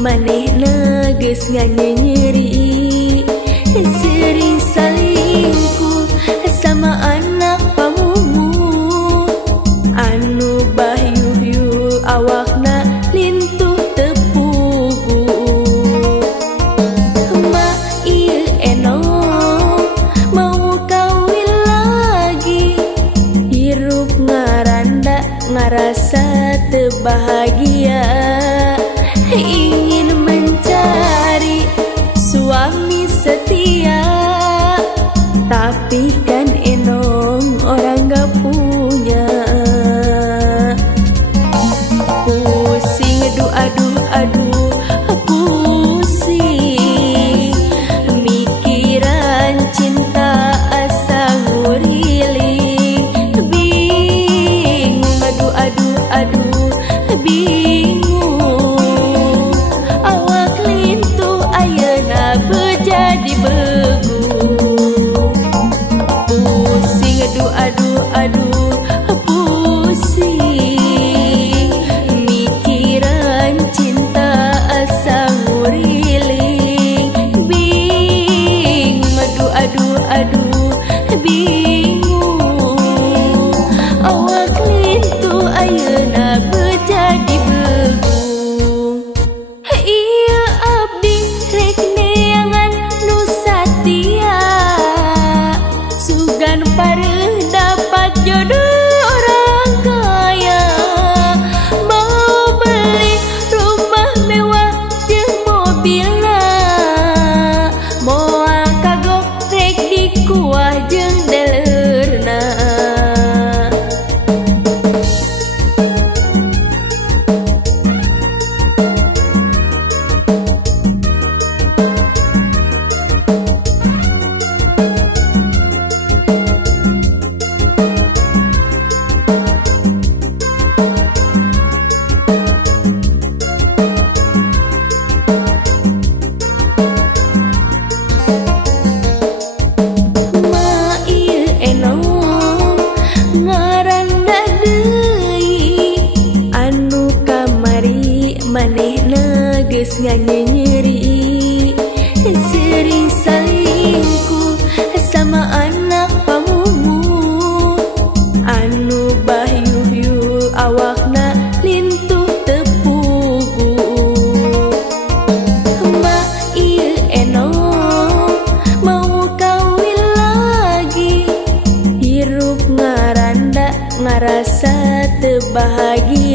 Manehna geus nganyeri sering salingkuh sama anak pamumu anu bahyuh awakna lintuh tepugu mak ieu enong mau kawin lagi hirup ngaranda ngarasa teu bahagia ingin mencari suami setia, tapi kan enong orang gak punya. Pusing aduh pusing mikiran cinta asa nguriling bingung aduh bingung jadi begu pusing aduh pusing mikiran cinta asa nguriling bingung aduh bingung awak lintuh ayeuna jadi begu iya abdi rek sugan pareh dapat jodoh orang kaya mau beli rumah mewah jeung mobilna moal kagok rek dikuah jeung daleurna manehna geus nganyeri sering salingkuh sama anak pamumu anu bahyuh awakna lintuh tepugu mak ieu enong mau kawin lagi hirup ngaranda ngarasa teu bahagia